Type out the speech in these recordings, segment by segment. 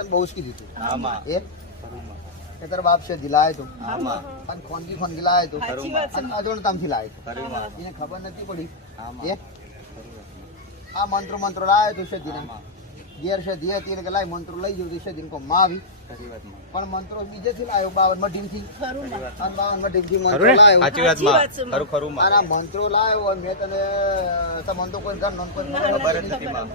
તને બહુ જ કીધું તું આમાં એ તારા બાપ છે દિલાય તો આમાં અને ખોનગી લાય તો અને અજોડતામથી લાય તો ખરીમાં એને ખબર નથી પડી આમાં એ આ મંત્રો લાયો તો શેદીને ઘેર છે ધીએ તીર કે લાય મંત્રો લઈ જવું તો શેદીને કો માં આવી ખરી વાતમાં પણ મંત્રો બીજેથી લાયો 52 માં ટીમથી અને 52 માં ટીમથી મંત્રો ખરું ને? લાયો સાચી વાતમાં ખરું ખરું માં અને આ મંત્રો લાયો અને મેં તને મંત્રો કોઈ ઘર નોન કોઈ ખબર જ નથી માં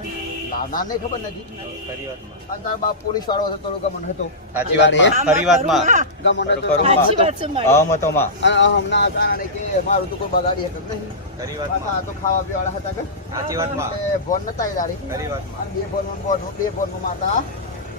લાવનાર ને ખબર નથી ખરી વાતમાં અને તારા બાપ પોલીસ વાળો હતો થોડો ગમન હતો સાચી વાતમાં ખરી વાતમાં ગમન હતો ખરું માં અહમતોમાં અને હમણાં કારણે કે મારું તો કોઈ બગાડી શકે નહીં ખરી પાછા વાતમાં આ તો ખાવા પીવાળા હતા કે સાચી વાતમાં એટલે બોન નતા એ દાડી ખરી વાતમાં અને બે બોનમાં માતા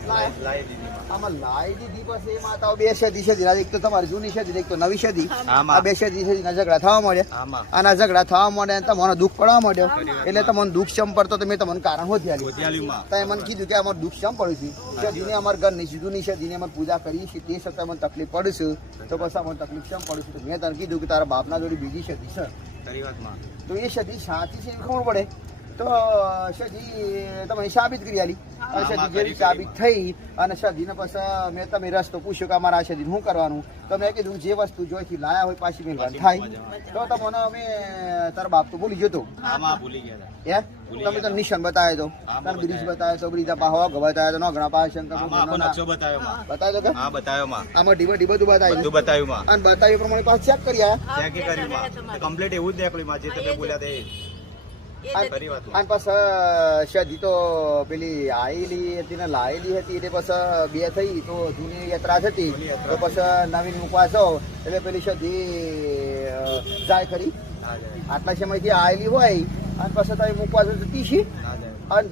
લાય લાઈ દીધી માં આમાં લાઈ દીધી પછી એ માતાઓ બે સદી એક તો તમારી જૂની સદી એક તો નવી સદી આ આમાં બે સદીના ઝઘડા થવા માંડ્યા આમાં આના ઝઘડા થવા માંડ્યા અને તમને દુઃખ પડવા માંડ્યો એટલે તમને દુઃખ ચમ પડતો તો મેં તમને કારણ હોતી આલી ગોતિયાલીમાં તો મને કીધું કે અમારે દુઃખ ચમ પડ્યું છે સદીને અમારા ઘરની જૂની સદીને અમે પૂજા કરીએ છીએ તે છતાં મને તકલીફ પડશે તો પછી મને તકલીફ ચમ પડશે તો મેં તને કીધું કે તારા બાપના જોડે બીજી સદી છે ખરી વાતમાં તો એ સદી સાચી છે એ ખબર પડે તો સદી તમે સાબિત કરી આલી અને સદી જેવી સાબિત થઈ અને સદીને પછી મેં તમે રસ્તો પૂછ્યો કે અમારા આ સદી શું કરવાનું તો મેં કીધું જે વસ્તુ જોઈથી લાયા હોય પાછી મેં થાય તો તમને અમે તારા બાપ તો ભૂલી જતો આમાં ભૂલી ગયા હતા. તમે તને નિશાન બતાવ્યો તો તને બ્રિજ બતાવ્યો તો બ્રિજ પાહવા બતાવ્યો તો નગણા પાસે શંકર આમાં આખો નકશો બતાવ્યો માં બતાવ્યો કે હા બતાવ્યો માં આમાં ડીબા બધું બતાવ્યું બધું બતાવ્યું માં અને બતાવ્યું પ્રમાણે પાછું ચેક કરી આયા ચેક કર્યું માં કમ્પ્લીટ એવું જ નીકળ્યું માં જે તમે બોલ્યા તે ખરી વાતમાં અને પછી સદી તો પેલી આયેલી હતી ને લાયેલી હતી એટલે પછી બે થઈ તો જૂની યાત્રા થતી તો પછી નવીન મૂકવા છો એટલે પેલી સદી જાય ખરી ના જાય આટલા સમયથી આયેલી હોય અને પછી તમે મૂકવા છો તો તીસી ના જાય અને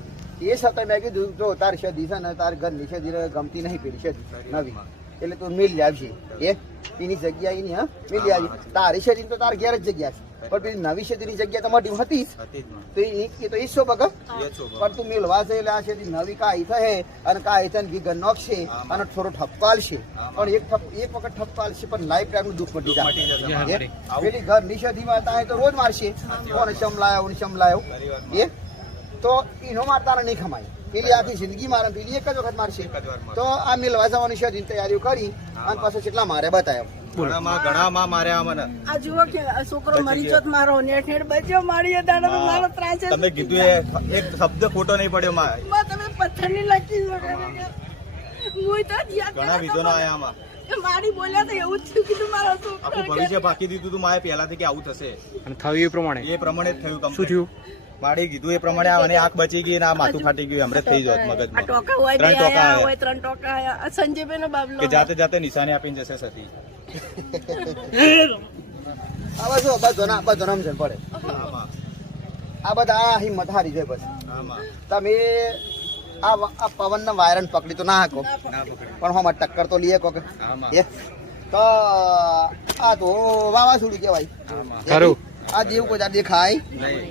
એ છતાં મેં કીધું જો તાર સદી છે ને તાર ઘરની સદી ગમતી નહીં પેલી સદી નવી એટલે તું મિલ આવશે એ એની જગ્યા એની હા મિલ આવી તારી સદી તો તાર ઘેર જ જગ્યા છે પણ પેલી નવી સદીની જગ્યા તમારી હતી જ હતી જ માં તો એ તો ઈસો બગા એ છો પણ તું મેળવા છે એટલે આ સદી નવી કાઈ થશે અને કાઈ થઈને વિગન નોખશે અને થોડો ઠપકાલશે પણ એક વખત ઠપકાલશે પણ લાઈફ ટાઈમનું દુઃખ મટી મટી જશે માં. જાય પેલી ઘર નિષેધીમાં થાય તો રોજ મારશે કોને સમલાયો ને સમલાયો ખરી વાતમાં એ તો એનો મારતા નહીં ખમાય પેલી આખી જિંદગી મારે પેલી એક જ વખત મારશે એક જ વાર માં. તો આ મેળવા જવાની સદીની તૈયારીઓ કરી અને પાછો કેટલા મારે બતાવ્યો ઘણા માં માર્યા મને આ જુઓ કે આ છોકરો મરી જોત મારો નેઠ નેઠ બચ્યો મારી દાડો તો મારો ત્રાસ છે. તમે કીધું એ એક શબ્દ ખોટો નહીં પડ્યો માં માં તમે પથ્થરની લકી છો કે હું તો યાદ ઘણા વિધોનો આયા આમાં કે મારી બોલ્યા તો એવું જ થયું કીધું મારો આખું છોકરો ભવિષ્ય બાકી દીધું તું મારે પહેલાથી કે આવું થશે અને થયું એ પ્રમાણે એ પ્રમાણે જ થયું શું થયું મારે કીધું એ પ્રમાણે અને આંખ બચી ગઈ ને આ માથું ફાટી ગયું હમણાં થઈ જોત આ મગજમાં ટોકા હોય 3 ટોકા આયા આયા. હોય 3 ટોકા આયા આ સંજયભાઈ નો બાબલો કે જાતે જાતે નિશાની આપીને જશે સતી આવા જો બધો ના સમજણ પડે આમાં આ બધા આ હિંમત હારી જાય બસ આમાં તમે આ પવનના વાયરન પકડી તો ના હાકો ના પકડે પણ હમણાં ટક્કર તો લઈએ કોક આમાં એ તો આ તો વાવાઝોડું કહેવાય આમાં ખરું આ દેવ કોઈ દાડે દેખાય નહીં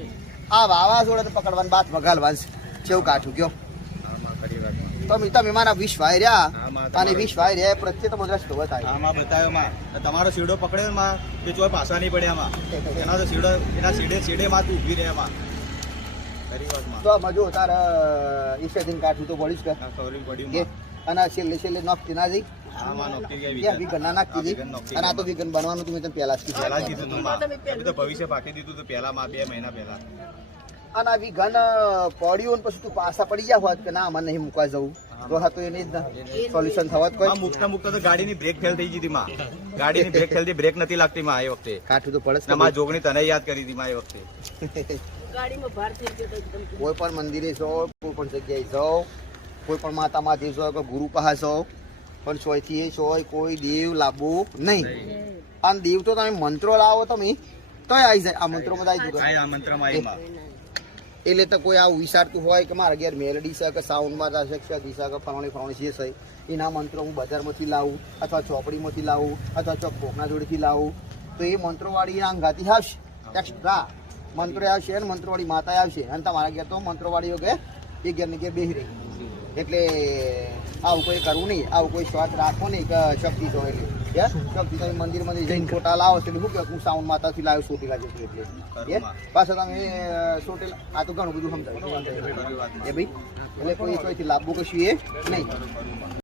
આ વાવાઝોડે તો પકડવાનું બાથમાં ઘાલવાનું છે. કેવું કાઠું કયો આમાં ખરી વાતમાં તમે મારા વિશ્વાય રહ્યા આમાં અને વિશ્વાય રહ્યા પ્રત્યે તો મને રસ્તો બતાવ્યો આમાં બતાવ્યો માં તમારો સીડો પકડ્યો ને માં કે ચોય પાછા નહીં પડ્યા માં એના તો સીડો એના સીડે માં તું ઊભી રહ્યા માં ખરી વાતમાં તો આમાં જો તારે ઈશ્વરજીને કાઠું તો પડીશ કે આ ખબર પડ્યું કે માં અને છેલ્લે નોખતી ના જઈ આમાં નોકરી ગઈ ત્યાં વિગન ના નાખતી જઈ વિગન નોખતી અને આ તો વિગન બનવાનું તમે તને પહેલા જ પહેલા જ કીધું કીધું તું માં તમે તો ભવિષ્ય બાકી દીધું તું પહેલા માં 2 મહિના પહેલા અને આ વિગન પડ્યું ને પછી તું પાછા પડી ગયા હોત કે ના મને નહીં મૂકવા જવું તો હા તો એને જ સોલ્યુશન થવાત કોઈ માં મુકતા તો ગાડીની બ્રેક ફેલ થઈ ગઈ હતી માં ગાડીની બ્રેક ફેલ થી બ્રેક નથી લાગતી માં એ વખતે કાઠું તો પડે જ ને માં જોગણી તને યાદ કરી હતી માં એ વખતે ગાડીમાં ભાર થઈ ગયો તો એકદમ કોઈ પણ મંદિરે જાઓ કોઈ પણ જગ્યાએ જાઓ કોઈ પણ માતા માધેવ જાઓ કે ગુરુ પાસે જાઓ પણ સોયથી એ સોય કોઈ દેવ લાવવું નહીં અને દેવ તો તમે મંત્રો લાવો તમે તોય આવી જાય આ મંત્રો બધા આવી જાય આ મંત્રમાં આવી માં એટલે તો કોઈ આવું વિચારતું હોય કે મારા ઘેર મેલડી છે કે સાઉન્ડમાં થશે કે દિશા કે ફલાણી જે છે એના મંત્રો હું બજારમાંથી લાવું અથવા ચોપડીમાંથી લાવું અથવા ચોક કોકના જોડેથી લાવું તો એ મંત્રોવાળી આંગાથી આવશે એક્સ્ટ્રા મંત્રો આવશે અને મંત્રોવાળી માતા આવશે અને તમારા ઘેર તો મંત્રોવાળીઓ કે એ ઘેરની ઘેર બેસી રહી એટલે આવું કોઈ કરવું નહીં આવું કોઈ સ્વાદ રાખવો નહીં કે શક્તિ છો એટલે શક્તિ તમે મંદિર જઈને ફોટા લાવો એટલે શું કે હું સાઉન્ડ માતાથી લાવ્યો સોટેલા જેટલું એટલે પાછા તમે સોટેલા આ તો ઘણું બધું સમજાવ્યું એ ભાઈ એટલે કોઈ કોઈથી લાવવું કશું એ નહીં